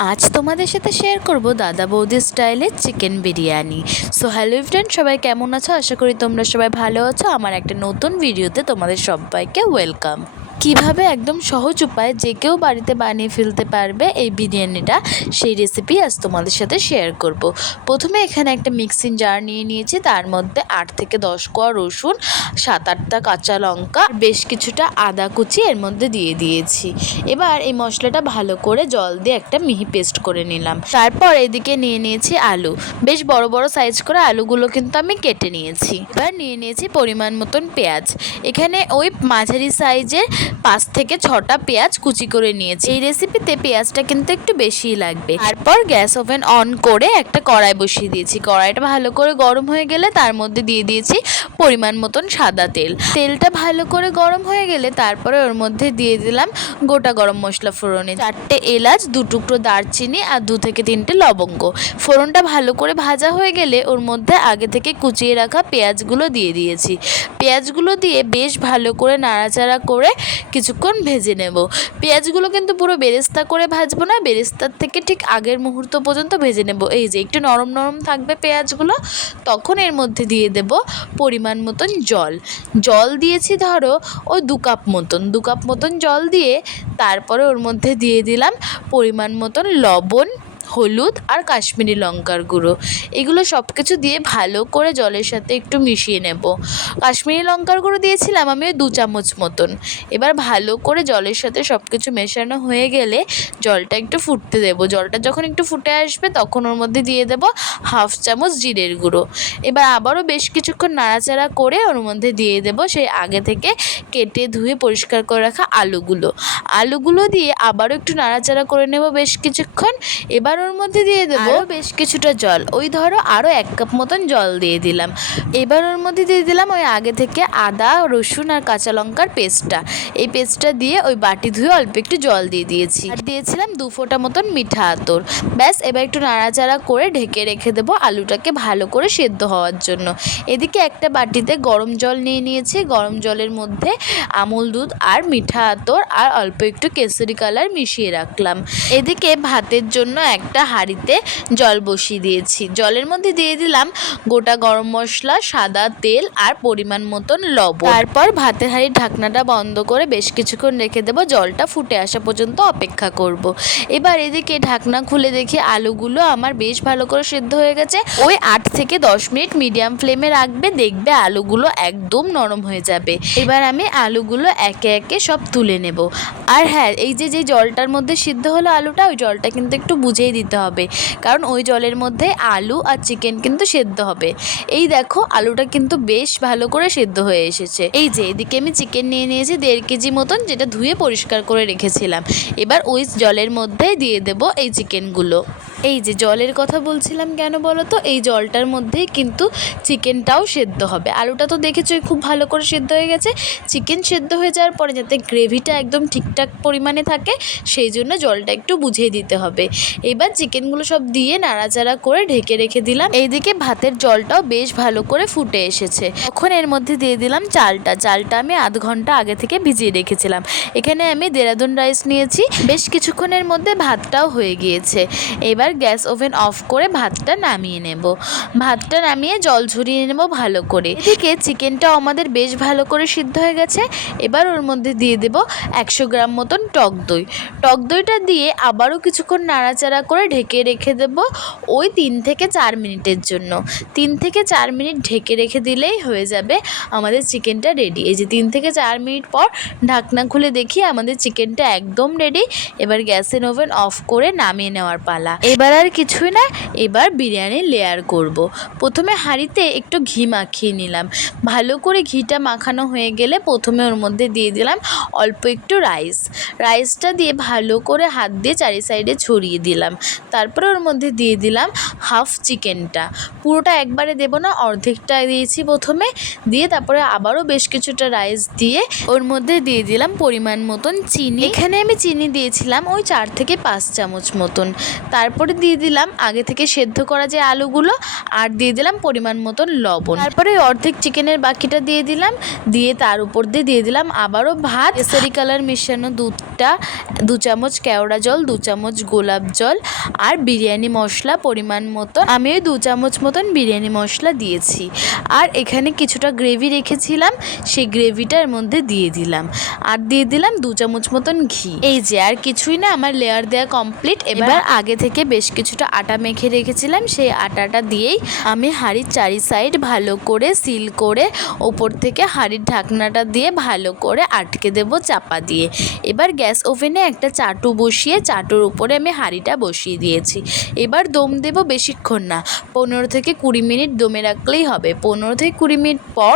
আজ তোমাদের সাথে শেয়ার করব দাদা বৌদি স্টাইলের chicken biryani. So hello friend, সবাই কেমন আছো? আশা করি তোমরা সবাই ভালো আছো। আমার একটা নতুন ভিডিওতে তোমাদের সবাইকে ওয়েলকাম। কিভাবে একদম সহজ উপায়ে যে কেউ বাড়িতে বানিয়ে ফেলতে পারবে এই বিরিয়ানিটা, সেই রেসিপি আজ তোমাদের সাথে শেয়ার করব। প্রথমে এখানে একটা মিক্সিং জার নিয়ে নিয়েছি, তার মধ্যে 8 থেকে 10 কোয়া রসুন, 7-8টা কাঁচা লঙ্কা, বেশ কিছুটা আদা কুচি এর মধ্যে দিয়ে দিয়েছি। এবার এই মশলাটা ভালো করে জল দিয়ে একটা মিহি পেস্ট করে নিলাম। তারপর এদিকে নিয়ে নিয়েছি আলু, বেশ বড় বড় সাইজ করে আলুগুলো কিন্তু আমি কেটে নিয়েছি। এবার নিয়ে নিয়েছি পরিমাণ মতন পেঁয়াজ, এখানে ওই মাঝারি সাইজের 5 থেকে 6টা পেঁয়াজ কুচি করে নিয়েছি। এই রেসিপিতে পেঁয়াজটা কিন্তু একটু বেশিই লাগবে। তারপর গ্যাস ওভেন অন করে একটা কড়াই বসিয়ে দিয়েছি। কড়াইটা ভালো করে গরম হয়ে গেলে তার মধ্যে দিয়ে দিয়েছি পরিমাণ মতন সাদা তেল। তেলটা ভালো করে গরম হয়ে গেলে তারপরে ওর মধ্যে দিয়ে দিলাম গোটা গরম মশলা ফোড়নে, 4টে এলাচ, 2 টুকরো দারচিনি আর 2 থেকে 3টে লবঙ্গ। ফোড়নটা ভালো করে ভাজা হয়ে গেলে ওর মধ্যে আগে থেকে কুচিয়ে রাখা পেঁয়াজগুলো দিয়ে দিয়েছি। পেঁয়াজগুলো দিয়ে বেশ ভালো করে নাড়াচাড়া করে কিছুক্ষণ ভেজে নেব। পেঁয়াজগুলো কিন্তু পুরো বেরেস্তা করে ভাজবো না, বেরেস্তার থেকে ঠিক আগের মুহূর্ত পর্যন্ত ভেজে নেব। এই যে একটু নরম নরম থাকবে পেঁয়াজগুলো, তখন এর মধ্যে দিয়ে দেব পরিমাণ মতন জল দিয়েছি ধরো ওই 2 কাপ মতন জল দিয়ে তারপরে ওর মধ্যে দিয়ে দিলাম পরিমাণ মতন লবণ, হলুদ আর কাশ্মীরি লঙ্কার গুঁড়ো। এগুলো সব কিছু দিয়ে ভালো করে জলের সাথে একটু মিশিয়ে নেব। কাশ্মীরি লঙ্কার গুঁড়ো দিয়েছিলাম আমি 2 চামচ মতন। এবার ভালো করে জলের সাথে সব কিছু মেশানো হয়ে গেলে জলটা একটু ফুটতে দেবো। জলটা যখন একটু ফুটে আসবে তখন ওর মধ্যে দিয়ে দেব 1/2 চামচ জিরের গুঁড়ো। এবার আবারও বেশ কিছুক্ষণ নাড়াচাড়া করে ওর মধ্যে দিয়ে দেব সেই আগে থেকে কেটে ধুয়ে পরিষ্কার করে রাখা আলুগুলো দিয়ে আবারও একটু নাড়াচাড়া করে নেব বেশ কিছুক্ষণ। এবার ওর মধ্যে দিয়ে দেবো বেশ কিছুটা জল, ওই ধরো আরও 1 কাপ মতন জল দিয়ে দিলাম। এবার ওর মধ্যে দিয়ে দিলাম ওই আগে থেকে আদা, রসুন আর কাঁচা লঙ্কার পেস্টটা। এই পেস্টটা দিয়ে ওই বাটি ধুয়ে অল্প একটু জল দিয়ে দিয়েছি, আর দিয়েছিলাম 2 ফোঁটা মতন মিঠা আতর। ব্যাস, এবার একটু নাড়াচাড়া করে ঢেকে রেখে দেবো আলুটাকে ভালো করে সেদ্ধ হওয়ার জন্য। এদিকে একটা বাটিতে গরম জল নিয়ে নিয়েছি, গরম জলের মধ্যে আমুল দুধ আর মিঠা আতর আর অল্প একটু কেসরি কালার মিশিয়ে রাখলাম। এদিকে ভাতের জন্য একটা হাঁড়িতে জল বসিয়ে দিয়েছি। জলের মধ্যে দিয়ে দিলাম গোটা গরম মশলা, সাদা তেল আর পরিমাণ মতন লবণ। তারপর ভাতের হাঁড়ির ঢাকনাটা বন্ধ করে বেশ কিছুক্ষণ রেখে দেবো, জলটা ফুটে আসা পর্যন্ত অপেক্ষা করব। এবার এদিকে ঢাকনা খুলে দেখি আলুগুলো আমার বেশ ভালো করে সেদ্ধ হয়ে গেছে। ওই 8 থেকে 10 মিনিট মিডিয়াম ফ্লেমে রাখবে, দেখবে আলুগুলো একদম নরম হয়ে যাবে। এবার আমি আলুগুলো একে একে সব তুলে নেব। আর হ্যাঁ, এই যে জলটার মধ্যে সিদ্ধ হলো আলুটা, ওই জলটা কিন্তু একটু বুঝেই দিতে হবে, কারণ ওই জলের মধ্যে আলু আর চিকেন কিন্তু সেদ্ধ হবে। এই দেখো আলুটা কিন্তু বেশ ভালো করে সেদ্ধ হয়ে এসেছে। এই যে এদিকে আমি চিকেন নিয়ে নিয়েছি 1.5 কেজি মতন, যেটা ধুয়ে পরিষ্কার করে রেখেছিলাম। এবার ওই জলের মধ্যে দিয়ে দেব এই চিকেনগুলো। এই যে জলের কথা বলছিলাম কেন বলো তো, এই জলটার মধ্যেই কিন্তু চিকেনটাও সেদ্ধ হবে। আলুটা তো দেখেছোই খুব ভালো করে সেদ্ধ হয়ে গেছে। চিকেন সেদ্ধ হয়ে যাওয়ার পরে যাতে গ্রেভিটা একদম ঠিকঠাক পরিমাণে থাকে, সেই জন্য জলটা একটু বুঝিয়ে দিতে হবে। এবার চিকেনগুলো সব দিয়ে নাড়াচাড়া করে ঢেকে রেখে দিলাম। এইদিকে ভাতের জলটাও বেশ ভালো করে ফুটে এসেছে। তখন এর মধ্যে দিয়ে দিলাম চালটা আমি আধ ঘন্টা আগে থেকে ভিজিয়ে রেখেছিলাম। এখানে আমি দেরাদুন রাইস নিয়েছি। বেশ কিছুক্ষণের মধ্যে ভাতটাও হয়ে গিয়েছে। এবার গ্যাস ওভেন অফ করে ভাতটা নামিয়ে নেব। ভাতটা নামিয়ে জল ঝরিয়ে নেব ভালো করে। এদিকে চিকেনটাও আমাদের বেশ ভালো করে সিদ্ধ হয়ে গেছে। এবার ওর মধ্যে দিয়ে দেব 100 গ্রাম মতন টক দইটা দিয়ে আবারও কিছুক্ষণ নাড়াচাড়া করে ঢেকে রেখে দেব ওই 3 থেকে 4 মিনিটের জন্য। 3 থেকে 4 মিনিট ঢেকে রেখে দিলেই হয়ে যাবে আমাদের চিকেনটা রেডি। এই যে 3 থেকে 4 মিনিট পর ঢাকনা খুলে দেখি আমাদের চিকেনটা একদম রেডি। এবার গ্যাসের ওভেন অফ করে নামিয়ে নেওয়ার পালা। এবার আর কিছুই না, এবার বিরিয়ানির লেয়ার করব। প্রথমে হাঁড়িতে একটু ঘি মাখিয়ে নিলাম। ভালো করে ঘিটা মাখানো হয়ে গেলে প্রথমে ওর মধ্যে দিয়ে দিলাম অল্প একটু রাইসটা দিয়ে ভালো করে হাত দিয়ে চারি সাইডে ছড়িয়ে দিলাম। তারপরে ওর মধ্যে দিয়ে দিলাম হাফ চিকেনটা, পুরোটা একবারে দেব না, অর্ধেকটা দিয়েছি প্রথমে, দিয়ে তারপরে আবারও বেশ কিছুটা রাইস দিয়ে ওর মধ্যে দিয়ে দিলাম পরিমাণ মতন চিনি। এখানে আমি চিনি দিয়েছিলাম ওই 4 থেকে 5 চামচ মতন। তারপরে তারপরে দিয়ে দিলাম আগে থেকে সেদ্ধ করা যে আলুগুলো, আর দিয়ে দিলাম পরিমাণ মতন লবণ। তারপরে অর্ধেক চিকেনের বাকিটা দিয়ে দিলাম, দিয়ে তার উপর দিয়ে দিলাম আবারও ভাত, কেসারি কালার মিশানো দুধটা, 2 চামচ কেওড়া জল, 2 চামচ গোলাপ জল, আর বিরিয়ানি মশলা পরিমাণ মতো। আমি ওই 2 চামচ মতন বিরিয়ানি মশলা দিয়েছি। আর এখানে কিছুটা গ্রেভি রেখেছিলাম, সেই গ্রেভিটার মধ্যে দিয়ে দিলাম, আর দিয়ে দিলাম 2 চামচ মতন ঘি। এই যে, আর কিছুই না, আমার লেয়ার দেওয়া কমপ্লিট। এবার আগে থেকে বেশ কিছুটা আটা মেখে রেখেছিলাম, সেই আটাটা দিয়েই আমি হাঁড়ির 4 সাইড ভালো করে সিল করে ওপর থেকে হাঁড়ির ঢাকনাটা দিয়ে ভালো করে আটকে দেব চাপা দিয়ে। এবার গ্যাস ওভেনে একটা চাটু বসিয়ে চাটুর উপরে আমি হাঁড়িটা বসিয়ে দিয়েছি। এবার দম দেব, বেশিক্ষণ না, 15 থেকে 20 মিনিট দমে রাখলেই হবে। 15 থেকে 20 মিনিট পর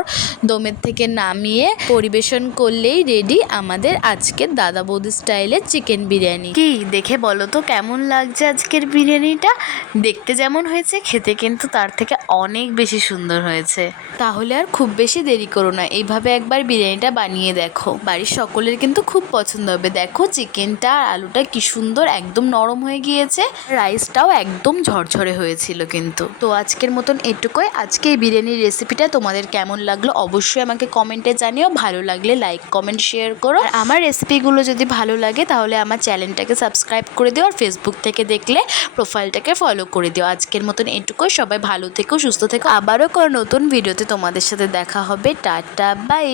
দমের থেকে নামিয়ে পরিবেশন করলেই রেডি আমাদের আজকের দাদা বৌদি স্টাইলের চিকেন বিরিয়ানি। কি দেখে বলো তো কেমন লাগছে আজকের বিরিয়ানিটা? দেখতে যেমন হয়েছে, খেতে কিন্তু তার থেকে অনেক বেশি সুন্দর হয়েছে। তাহলে আর খুব বেশি দেরি করো না, এইভাবে একবার বিরিয়ানিটা বানিয়ে দেখো, বাড়ির সকলের কিন্তু খুব পছন্দ হবে। দেখো চিকেনটা আর আলুটা কি সুন্দর একদম নরম হয়ে গিয়েছে, রাইসটাও একদম ঝরঝরে হয়েছিল কিন্তু। তো আজকের মতন এটুকুই। আজকে এই বিরিয়ানির রেসিপিটা তোমাদের কেমন লাগলো অবশ্যই আমাকে কমেন্টে জানিও। ভালো লাগলে লাইক কমেন্ট শেয়ার করো। আর আমার রেসিপিগুলো যদি ভালো লাগে তাহলে আমার চ্যানেলটাকে সাবস্ক্রাইব করে দিও, আর ফেসবুক থেকে দেখলে প্রোফাইলটাকে ফলো করে দিও। আজকের মতন এটুকুই। সবাই ভালো থেকো, সুস্থ থেকো। আবারও কোনো নতুন ভিডিওতে তোমাদের সাথে দেখা হবে। Tata, by.